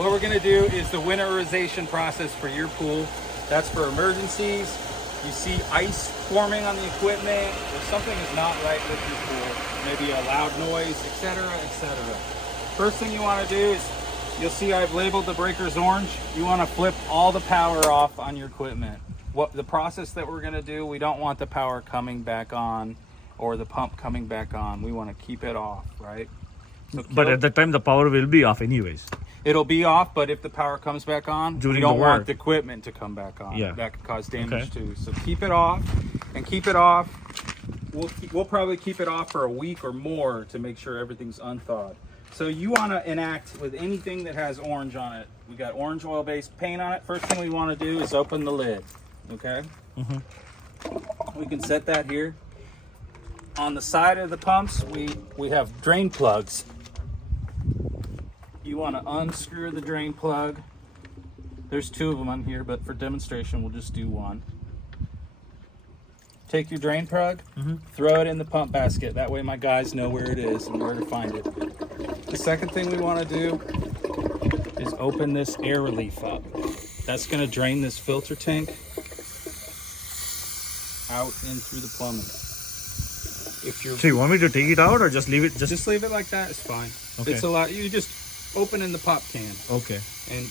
what we're going to do is the winterization process for your pool. That's for emergencies. You see ice forming on the equipment, or something is not right with your pool, maybe a loud noise, etc., etc. First thing you want to do is, you'll see I've labeled the breakers orange. You want to flip all the power off on your equipment. What the process that we're going to do, we don't want the power coming back on or the pump coming back on. We want to keep it off, right? So But at that time, the power will be off anyways. it'll be off, but if the power comes back on, During we the don't work. want the equipment to come back on. Yeah. That could cause damage Okay. too. So keep it off, and keep it off. We'll probably keep it off for a week or more to make sure everything's unthawed. So you want to enact with anything that has orange on it. We got orange oil-based paint on it. First thing we want to do is open the lid. Okay. We can set that here. On the side of the pumps, we have drain plugs. You want to unscrew the drain plug. There's two of them on here, but for demonstration, we'll just do one. Take your drain plug, throw it in the pump basket. That way my guys know where it is and where to find it. The second thing we want to do is open this air relief up. That's going to drain this filter tank out in through the plumbing. If you're So you want me to take it out or just leave it? just leave it like that, it's fine. Okay. It's a lot. You just open in the pop can. Okay. And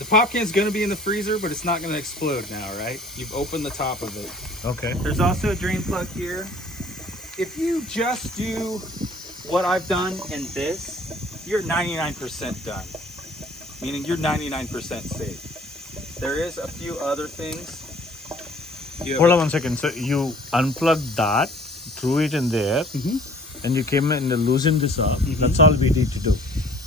the pop can's going to be in the freezer, but it's not going to explode now, right? You've opened the top of it. Okay. There's also a drain plug here. If you just do what I've done in this, you're 99% done. Meaning you're 99% safe. There is a few other things. Hold on 1 second. So you unplugged that, threw it in there, and you came in and loosened this up. That's all we need to do.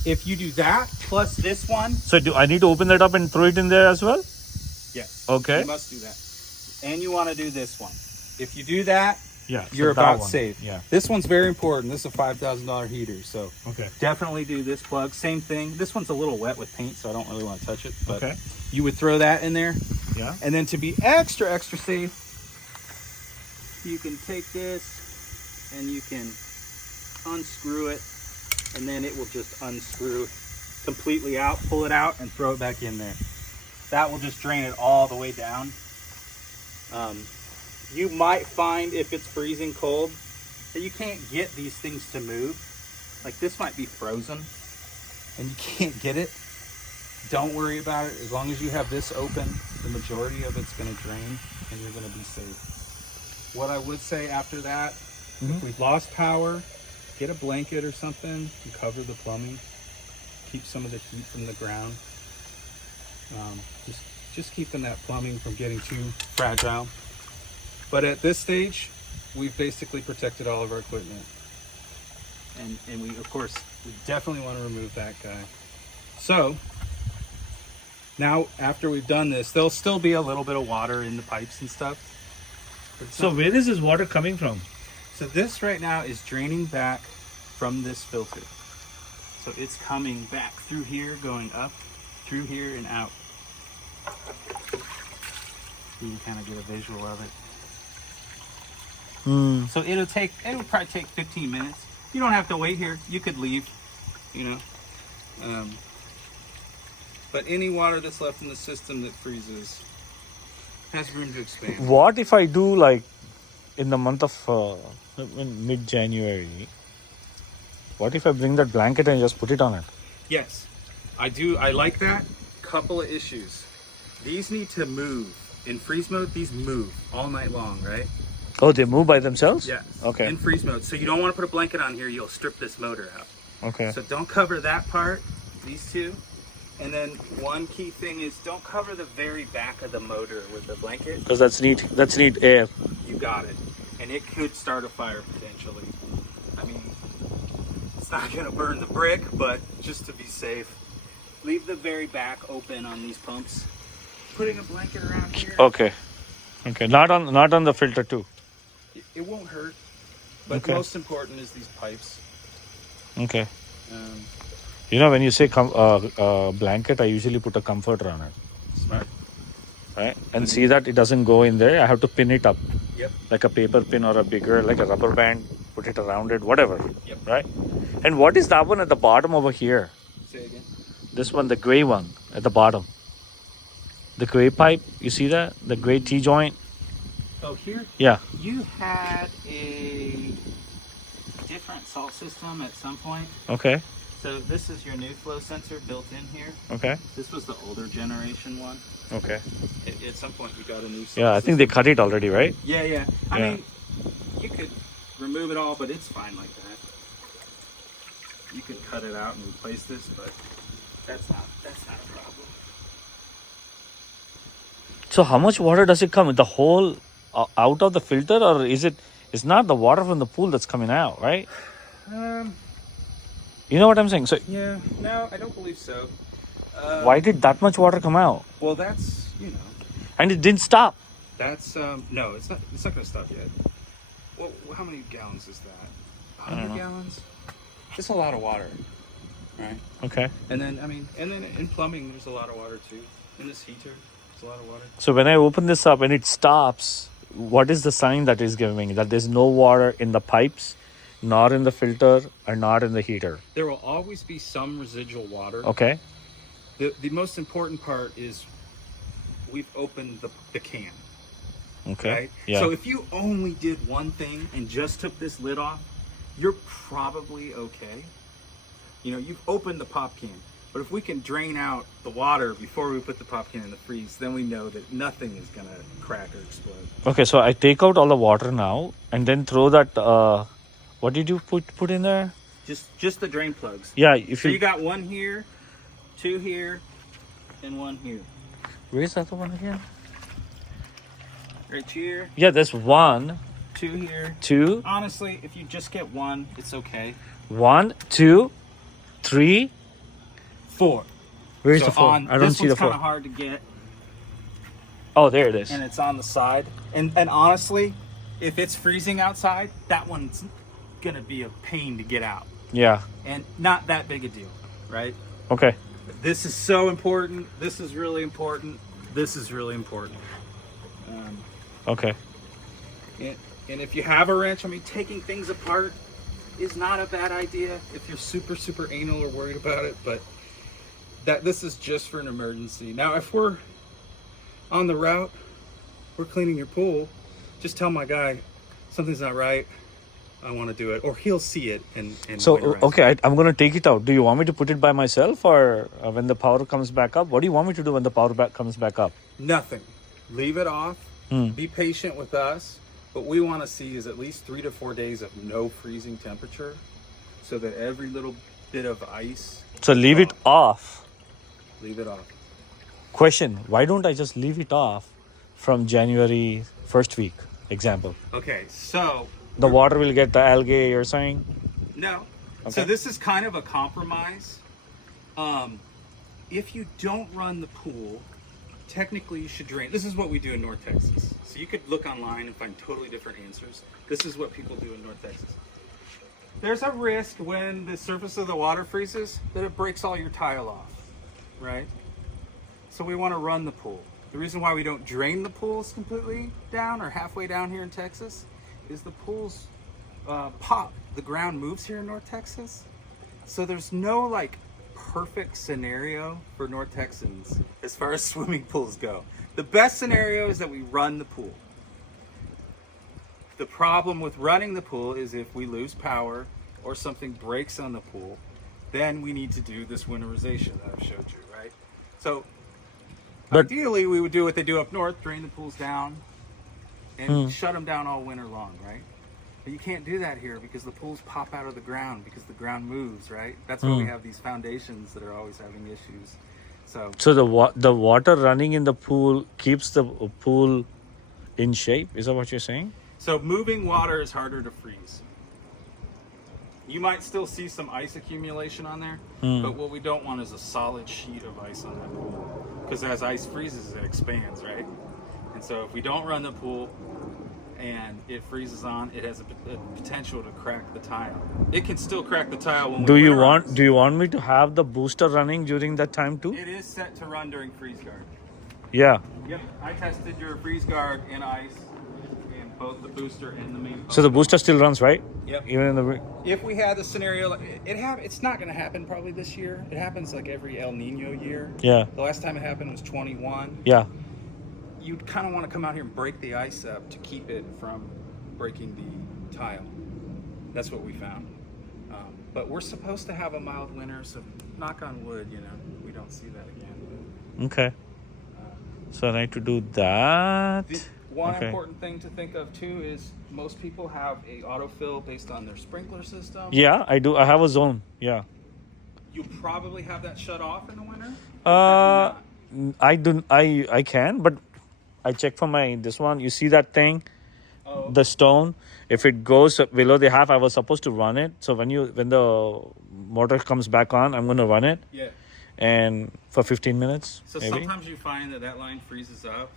If you do that plus this one, So do I need to open that up and throw it in there as well? yes. Okay. You must do that. And you want to do this one. If you do that, Yeah. so you're that about one. safe. Yeah. This one's very important. This is a $5,000 heater, so Okay. definitely do this plug. Same thing. This one's a little wet with paint, so I don't really want to touch it. But Okay. you would throw that in there. Yeah. And then to be extra, extra safe, you can take this and you can unscrew it, and then it will just unscrew completely out, pull it out, and throw it back in there. That will just drain it all the way down. You might find if it's freezing cold that you can't get these things to move. Like this might be frozen and you can't get it. Don't worry about it. As long as you have this open, the majority of it's going to drain and you're going to be safe. What I would say after that, if we've lost power, get a blanket or something and cover the plumbing. Keep some of the heat from the ground. Just keeping that plumbing from getting too fragile. But at this stage, we've basically protected all of our equipment. And we, of course, we definitely want to remove that guy. So, now after we've done this, there'll still be a little bit of water in the pipes and stuff. But it's So not- where is this water coming from? so this right now is draining back from this filter. So it's coming back through here, going up, through here and out. You can kind of get a visual of it. So it'll probably take 15 minutes. You don't have to wait here. You could leave, you know. But any water that's left in the system that freezes has room to expand. What if I do like in the month of in mid-January? What if I bring that blanket and just put it on it? Yes, I do. I like that. Couple of issues. These need to move. In freeze mode, these move all night long, right? Oh, they move by themselves? Yes. Okay. In freeze mode. So you don't want to put a blanket on here. You'll strip this motor out. Okay. So don't cover that part, these two. And then one key thing is don't cover the very back of the motor with the blanket. Because that's need air. You got it. And it could start a fire potentially. I mean, it's not going to burn the brick, but just to be safe, leave the very back open on these pumps. Putting a blanket around here, Okay. Okay. Not on the filter too. it won't hurt. But Okay. most important is these pipes. Okay. Um, You know, when you say blanket, I usually put a comforter on it, smart. right? And see that it doesn't go in there. I have to pin it up, Yep. like a paper pin or a bigger, like a rubber band. Put it around it, whatever. Yep. Right? And what is that one at the bottom over here? Say again. This one, the gray one at the bottom. The gray pipe, you see that? The gray T-joint? Oh, here? Yeah. You had a different salt system at some point. Okay. So this is your new flow sensor built in here. Okay. This was the older generation one. Okay. At some point you got a new salt Yeah, I think they cut it already, right? Yeah. I Yeah. mean, you could remove it all, but it's fine like that. You could cut it out and replace this, but that's not a problem. So how much water does it come? The whole out of the filter, or is it? It's not the water from the pool that's coming out, right? You know what I'm saying? So Yeah, no, I don't believe so. why did that much water come out? Well, that's, And it didn't stop. that's, no, it's not going to stop yet. Well, how many gallons is that? I don't 100 know. gallons? It's a lot of water, right? Okay. And then, in plumbing, there's a lot of water too. In this heater, there's a lot of water. So when I open this up and it stops, what is the sign that is giving? That there's no water in the pipes, not in the filter, or not in the heater. There will always be some residual water. Okay. The most important part is we've opened the can. Okay. Right? Yeah. So if you only did one thing and just took this lid off, you're probably okay. You've opened the pop can. But if we can drain out the water before we put the pop can in the freeze, then we know that nothing is going to crack or explode. Okay, so I take out all the water now and then throw that what did you put in there? Just the drain plugs. Yeah, if So you you got one here, two here, and one here. Where's the other one again? Right here, Yeah, there's one, two here. two, Honestly, if you just get one, it's okay. 1, 2, 3. 4. Where's So the 4? I don't this see the one's 4. kind of hard to get, Oh, there it is. and it's on the side. And honestly, if it's freezing outside, that one's gonna be a pain to get out, Yeah. and not that big a deal, right? Okay. This is so important. This is really important. This is really important. Okay. And if you have a wrench, taking things apart is not a bad idea if you're super anal or worried about it, but this is just for an emergency. Now, if we're on the route, we're cleaning your pool, just tell my guy something's not right, I want to do it, or he'll see it and So, winterize it. okay, I'm going to take it out. Do you want me to put it by myself, or when the power comes back up? What do you want me to do when the power comes back up? Nothing. Leave it off. Be patient with us. What we want to see is at least 3 to 4 days of no freezing temperature, so that every little bit of ice. So leave it off. Leave it off. Question, why don't I just leave it off from January first week, example? Okay, so The water will get the algae, you're saying? no. Okay. So this is kind of a compromise. If you don't run the pool, technically you should drain. This is what we do in North Texas. So you could look online and find totally different answers. This is what people do in North Texas. There's a risk when the surface of the water freezes that it breaks all your tile off, right? So we want to run the pool. The reason why we don't drain the pools completely down or halfway down here in Texas is the pools pop. The ground moves here in North Texas. So there's no perfect scenario for North Texans as far as swimming pools go. The best scenario is that we run the pool. The problem with running the pool is if we lose power or something breaks on the pool, then we need to do this winterization that I've showed you, right? So ideally we would do what they do up north, drain the pools down and shut them down all winter long, right? But you can't do that here because the pools pop out of the ground because the ground moves, right? That's why we have these foundations that are always having issues. So the water running in the pool keeps the pool in shape? Is that what you're saying? So moving water is harder to freeze. You might still see some ice accumulation on there, but what we don't want is a solid sheet of ice on that pool. Because as ice freezes, it expands, right? And so if we don't run the pool and it freezes on, it has a potential to crack the tile. It can still crack the tile when Do we you winterize. want me to have the booster running during that time too? It is set to run during freeze guard. Yeah. Yep, I tested your freeze guard in ice, and both the booster and the main. So the booster still runs, right? Yep. Even in the If we had the scenario, it's not going to happen probably this year. It happens like every El Nino year. yeah, The last time it happened was 21. yeah. You'd kind of want to come out here and break the ice up to keep it from breaking the tile. That's what we found. But we're supposed to have a mild winter, so knock on wood, we don't see that again. Okay. So I need to do that. One Okay. important thing to think of too is most people have a autofill based on their sprinkler system. Yeah, I do. I have a zone. Yeah. You probably have that shut off in the winter. I do. I can, but I check for this one. You see that thing, the stone. If it goes below the half, I was supposed to run it. So when the motor comes back on, I'm gonna run it. Yeah. And for 15 minutes. So maybe. sometimes you find that line freezes up.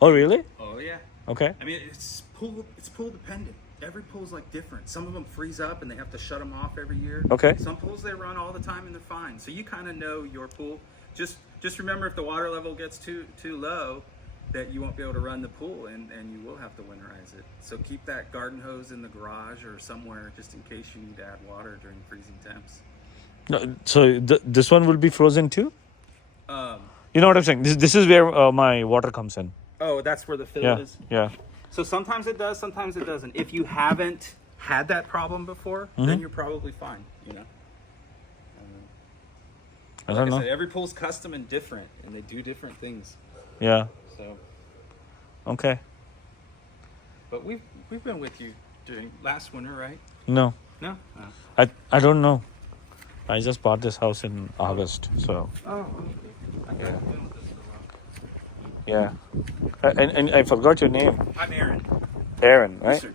Oh really? Oh yeah. Okay. I mean, it's pool dependent. Every pool's like different. Some of them freeze up and they have to shut them off every year. Okay. Some pools they run all the time and they're fine. So you kind of know your pool. Just remember if the water level gets too low, that you won't be able to run the pool and you will have to winterize it. So keep that garden hose in the garage or somewhere just in case you need to add water during freezing temps. No, so this one will be frozen too. Um, You know what I'm saying? This is where my water comes in. oh, that's where the fill Yeah. is. Yeah. So sometimes it does, sometimes it doesn't. If you haven't had that problem before, then you're probably fine. I Like don't I know. said, every pool's custom and different, and they do different things. Yeah. So, Okay. but we've been with you during last winter, right? No, No. I don't know. I just bought this house in August, so Oh. Okay. I've been with us for a while. yeah. And I forgot your name, I'm Aaron. Aaron, right? Yes, sir.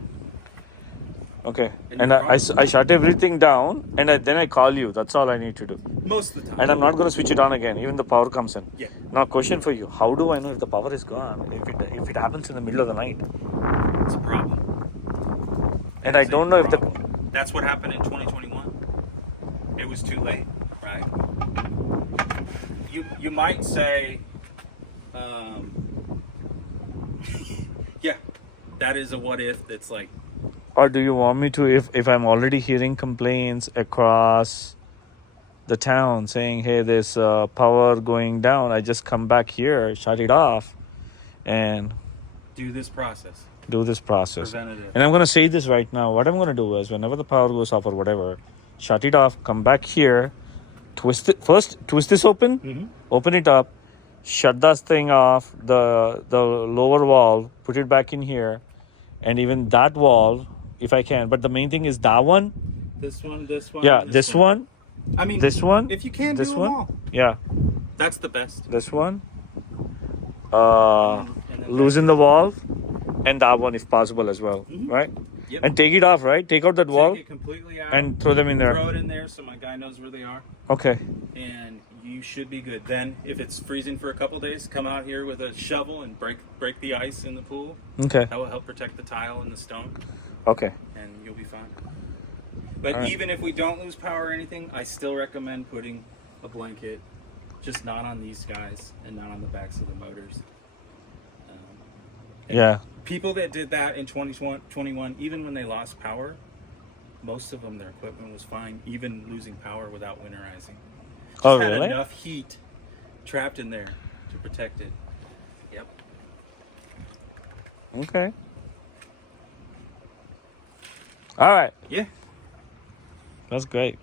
Okay. And And you're I shut everything down, and then I call you. That's all I need to do. Most of the time. And I'm not going to switch it on again. Even the power comes in. Yeah. Now, question for you: how do I know if the power is gone? If it happens in the middle of the night, It's a problem. and I don't know if the Problem. That's what happened in 2021. It was too late, right? You might say, yeah, that is a what if. That's like, or do you want me to if I'm already hearing complaints across the town saying, hey, there's power going down, I just come back here, shut it off, and do this process. do this process. Preventative. And I'm going to say this right now. What I'm going to do is whenever the power goes off or whatever, shut it off, come back here, twist this open, open it up, shut that thing off, the lower wall, put it back in here, and even that wall, if I can. But the main thing is that one. This one. Yeah, and this one. I mean, This one. If you can This do them one. all, Yeah, that's the best. this one. And then Loosen the valve, and that one if possible as well, right? Yep. And take it off, right? Take out that valve Take it completely out and throw them in there. Throw it in there so my guy knows where they are, Okay. and you should be good. Then, if it's freezing for a couple days, come out here with a shovel and break the ice in the pool. Okay. That will help protect the tile and the stone, Okay. and you'll be fine. But All right. even if we don't lose power or anything, I still recommend putting a blanket, just not on these guys and not on the backs of the motors. And Yeah. people that did that in 2021, even when they lost power, most of them, their equipment was fine, even losing power without winterizing. Just Oh, had really? enough heat trapped in there to protect it. Yep. Okay. All right. Yeah. That's great.